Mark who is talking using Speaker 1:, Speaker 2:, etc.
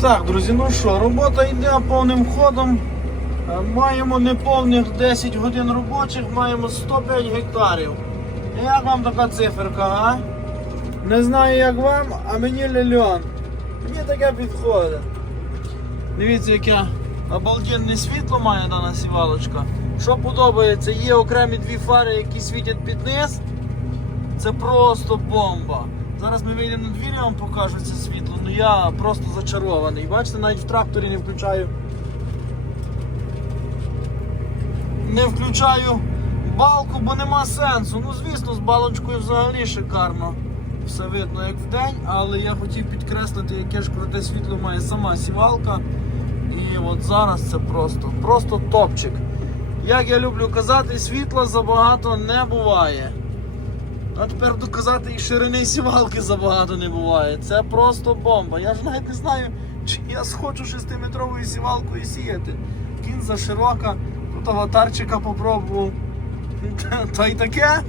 Speaker 1: Так, друзі, ну що, робота йде повним ходом. Е, Маємо неповних 10 годин робочих, маємо 105 гектарів. Як вам така циферка, а? Не знаю як вам, а мені лельон. Мені таке підходить. Дивіться, яке обалденне світло має дана сівалочка. Що подобається, є окремі дві фари, які світять під низ. Це просто бомба. Зараз ми вийдемо на двір, я вам покажу це світло. Ну я просто зачарований. Бачите, навіть в тракторі не включаю. Не включаю балку, бо нема сенсу. Ну, звісно, з балочкою взагалі шикарно. Все видно як вдень, але я хотів підкреслити, яке ж круте світло має сама сівалка. І от зараз це просто, просто топчик. Як я люблю казати, світла забагато не буває. А тепер доказати і ширини сівалки забагато не буває. Це просто бомба. Я ж навіть не знаю, чи я схочу 6-метровою сівалкою сіяти. Кінза широка, тут аватарчика попробував. Та й таке.